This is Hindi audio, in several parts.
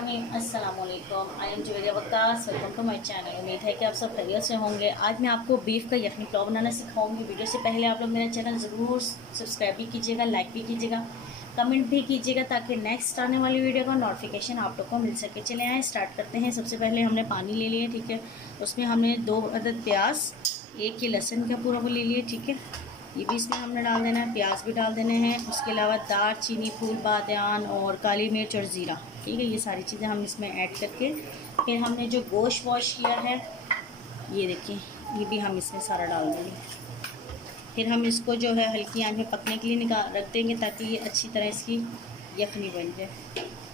आमीन। अस्सलाम वालेकुम। I am Juveria Waqtas. Welcome to my channel. उम्मीद है कि आप सब खैरियत से होंगे। आज मैं आपको बीफ का यखनी पुलाव बनाना सिखाऊंगी। वीडियो से पहले आप लोग मेरा चैनल ज़रूर सब्सक्राइब भी कीजिएगा, लाइक भी कीजिएगा, कमेंट भी कीजिएगा ताकि नेक्स्ट आने वाली वीडियो का नोटिफिकेशन आप लोग को मिल सके। चले आए स्टार्ट करते हैं। सबसे पहले हमने पानी ले लिया, ठीक है। उसमें हमने 2 अदद प्याज, 1 ही लहसुन का पूरा वो ले लिया, ठीक है। ये भी इसमें हमने डाल देना है, प्याज भी डाल देने हैं। उसके अलावा दार चीनी, फूल बादियान और काली मिर्च और ज़ीरा, ठीक है। ये सारी चीज़ें हम इसमें ऐड करके फिर हमने जो गोश्त वॉश किया है, ये देखिए, ये भी हम इसमें सारा डाल देंगे। फिर हम इसको जो है हल्की आंच में पकने के लिए निकाल रख देंगे ताकि ये अच्छी तरह इसकी यखनी बन जाए।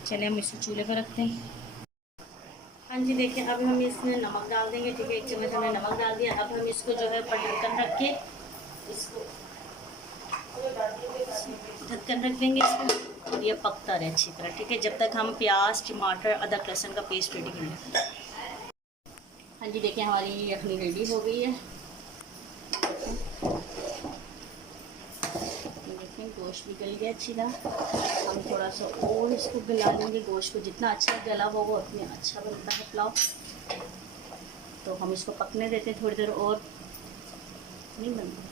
चलिए हम इसको चूल्हे पर रखते हैं। हाँ जी, देखिए अब हम इसमें नमक डाल देंगे, ठीक है। 1 चम्मच हमने नमक डाल दिया। अब हम इसको जो है ढक्कन रख के इसको ढक्कन रख देंगे इसको, और ये पकता रहे अच्छी तरह, ठीक है, जब तक हम प्याज, टमाटर, अदरक, लहसुन का पेस्ट रेडी कर लेते हैं। हाँ जी, देखिए हमारी यखनी रेडी हो गई है। देखें गोश्त भी गल गया अच्छी तरह। हम थोड़ा सा और इसको गला लेंगे। गोश्त को जितना अच्छा गला होगा उतना अच्छा बनता है पुलाव। तो हम इसको पकने देते हैं थोड़ी देर और, नहीं बनता।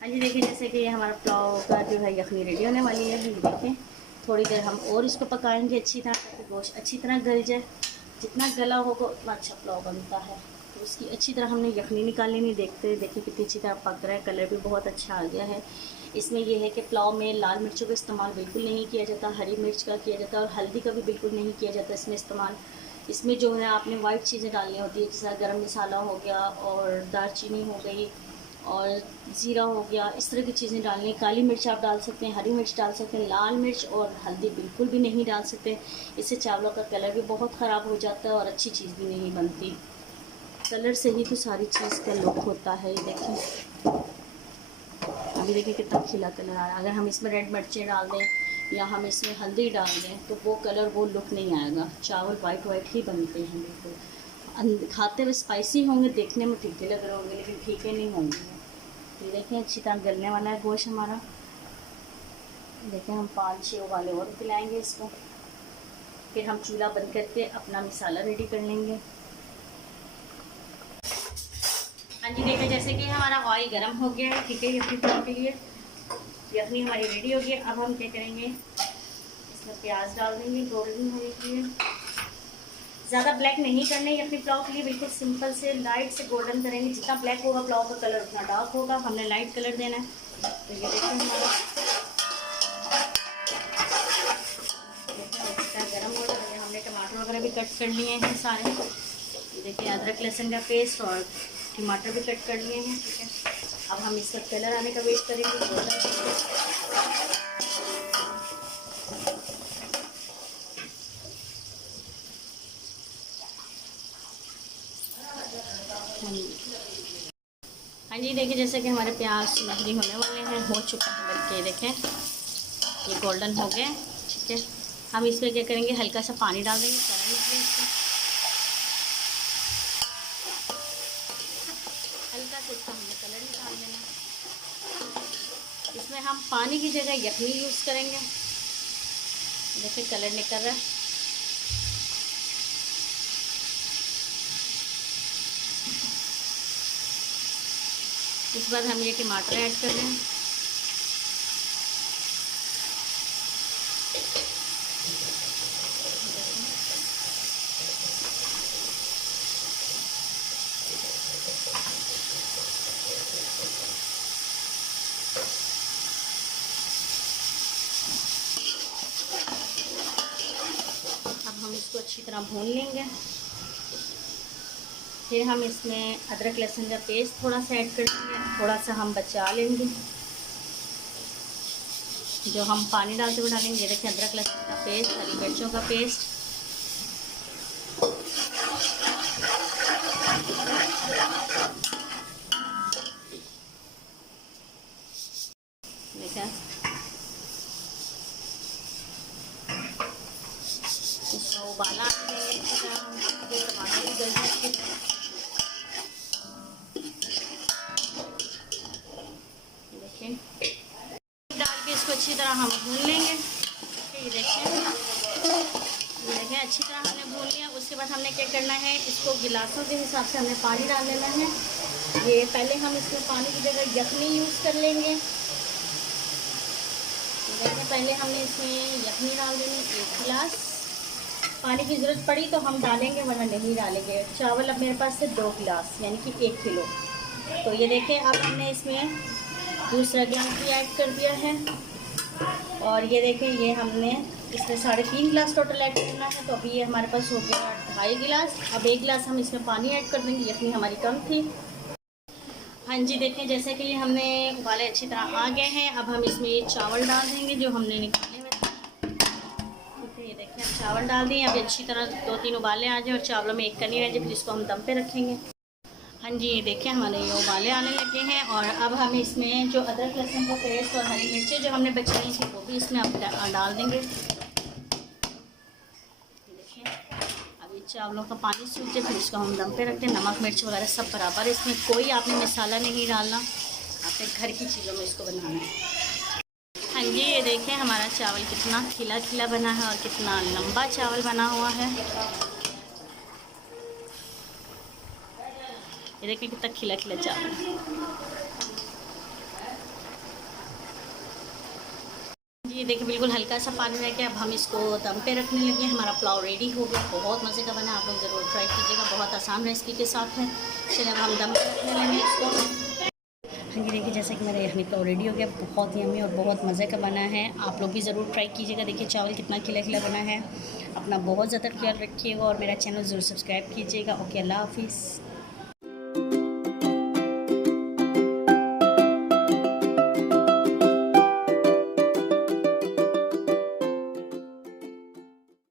हाँ जी, देखिए जैसे कि ये हमारा पुलाव का जो है यखनी रेडी होने वाली है। देखें थोड़ी देर हम और इसको पकाएंगे अच्छी तरह ताकि गोश्त अच्छी तरह गल जाए। जितना गला होगा उतना अच्छा पुलाव बनता है। तो इसकी अच्छी तरह हमने यखनी निकाल लेनी। देखिए कितनी अच्छी तरह पक रहा है, कलर भी बहुत अच्छा आ गया है। इसमें यह है कि पुलाव में लाल मिर्चों का इस्तेमाल बिल्कुल नहीं किया जाता, हरी मिर्च का किया जाता है, और हल्दी का भी बिल्कुल नहीं किया जाता इसमें इस्तेमाल। इसमें जो है आपने वाइट चीज़ें डालनी होती है, जैसा गरम मसाला हो गया और दालचीनी हो गई और ज़ीरा हो गया, इस तरह की चीज़ें डालनी। काली मिर्च आप डाल सकते हैं, हरी मिर्च डाल सकते हैं, लाल मिर्च और हल्दी बिल्कुल भी नहीं डाल सकते। इससे चावलों का कलर भी बहुत ख़राब हो जाता है और अच्छी चीज़ भी नहीं बनती। कलर से ही तो सारी चीज़ का लुक होता है। ये देखिए, अभी देखिए कितना खिला कलर आ रहा है। अगर हम इसमें रेड मिर्चें डाल दें या हम इसमें हल्दी डाल दें तो वो कलर, वो लुक नहीं आएगा। चावल वाइट ही बनते हैं बिल्कुल। खाते हुए स्पाइसी होंगे, देखने में फीके लग रहे होंगे लेकिन फीके नहीं होंगे। तो देखें अच्छी तरह गलने वाला है गोश्त हमारा। देखें हम 5-6 उबाले और पिलाएंगे इसको। फिर हम चूल्हा बंद करके अपना मसाला रेडी कर लेंगे। हाँ जी, देखिए जैसे कि हमारा ऑयल गर्म हो गया है, ठीक है, यखनी पुलाव के लिए। यखनी हमारी रेडी हो गई। अब हम क्या करेंगे, इसमें प्याज डाल देंगे गोल्डन होने के लिए। ज़्यादा ब्लैक नहीं करने यखनी पुलाव के लिए, बिल्कुल सिंपल से लाइट से गोल्डन करेंगे। जितना ब्लैक होगा पुलाव का कलर उतना डार्क होगा। हमने लाइट कलर देना है। तो ये देखिए हमारा गर्म हो रहा है। हमने टमाटर वगैरह भी कट कर लिए हैं सारे। ये देखिए अदरक लहसुन का पेस्ट और टमाटर भी कट कर लिए हैं, ठीक है। अब हम इसका कलर आने का वेट करेंगे। हाँ जी, देखिए जैसे कि हमारे प्याज सुनहरी होने वाले हैं, हो चुका है बल्कि देखें ये गोल्डन हो गए, ठीक है। हम इसमें क्या करेंगे, हल्का सा पानी डाल देंगे कलर के लिए। हल्का सा इसका हमने कलर निकाल देना। इसमें हम पानी की जगह यखनी यूज़ करेंगे। देखिए कलर निकल रहा है। इस बार हम ये टमाटर ऐड कर रहे हैं। अब हम इसको अच्छी तरह भून लेंगे। फिर हम इसमें अदरक लहसुन का पेस्ट थोड़ा सा ऐड कर देंगे, थोड़ा सा हम बचा लेंगे। जो हम पानी डालते हुए डालेंगे, ये देखिए अदरक लहसुन का पेस्ट, हरी मिर्चों का पेस्ट। देखा इसका उबाला आने देंगे, टमाटर भी गल जाएंगे। देखिए डाल के इसको अच्छी तरह हम भून लेंगे। अच्छी तरह हमने भून लिया। उसके बाद हमने क्या करना है, इसको गिलासों के हिसाब से हमने पानी डाल लेना है। ये पहले हम इसमें पानी की जगह यखनी यूज़ कर लेंगे। देखिए पहले हमने इसमें यखनी डाल देनी 1 गिलास। पानी की ज़रूरत पड़ी तो हम डालेंगे, वरना नहीं डालेंगे। चावल अब मेरे पास से 2 गिलास यानी कि 1 किलो। तो ये देखें अब हमने इसमें दूसरा गिलास भी ऐड कर दिया है। और ये देखें ये हमने इसमें 3.5 गिलास टोटल ऐड करना है। तो अभी ये हमारे पास हो गया 2.5 गिलास। अब 1 गिलास हम इसमें पानी ऐड कर देंगे, यखनी हमारी कम थी। हाँ जी देखें जैसे कि हमने उबाले अच्छी तरह आ गए हैं। अब हम इसमें चावल डाल देंगे जो हमने निकाले हुए थे। ठीक है, ये देखें हम चावल डाल दिए। अभी अच्छी तरह 2-3 उबाले आ जाए और चावलों में एक कनी रह जाए, फिर इसको हम दम पे रखेंगे। हाँ जी ये देखें हमारे ये उबाले आने लगे हैं। और अब हम इसमें जो अदरक लहसुन का पेस्ट और हरी मिर्चें जो हमने बचाई थी वो भी इसमें अब डाल देंगे। देखिए अब ये चावलों का पानी सूख जाए, फिर इसको हम दम पे रखते हैं। नमक मिर्च वगैरह सब बराबर, इसमें कोई आपने मसाला नहीं डालना, आपने घर की चीज़ों में इसको बनाना है। हाँ जी ये देखें हमारा चावल कितना खिला खिला बना है और कितना लंबा चावल बना हुआ है। ये देखिए कितना खिला खिला चावल। ये देखिए बिल्कुल हल्का सा पानी रह गया। अब हम इसको दम पे रखने लगे। हमारा पुलाव रेडी हो गया, बहुत मज़े का बना। आप लोग ज़रूर ट्राई कीजिएगा, बहुत आसान रेसिपी के साथ है। चलिए अब हम दम पे रखने लगे इसको। हाँ जी देखिए जैसे कि मेरा यखनी पुलाव रेडी हो गया, बहुत यम्मी और बहुत मज़े का बना है। आप लोग भी ज़रूर ट्राई कीजिएगा। देखिए चावल कितना खिला खिला बना है। अपना बहुत ज़्यादा ख्याल रखिएगा और मेरा चैनल ज़रूर सब्सक्राइब कीजिएगा। ओके अल्लाह हाफिज़।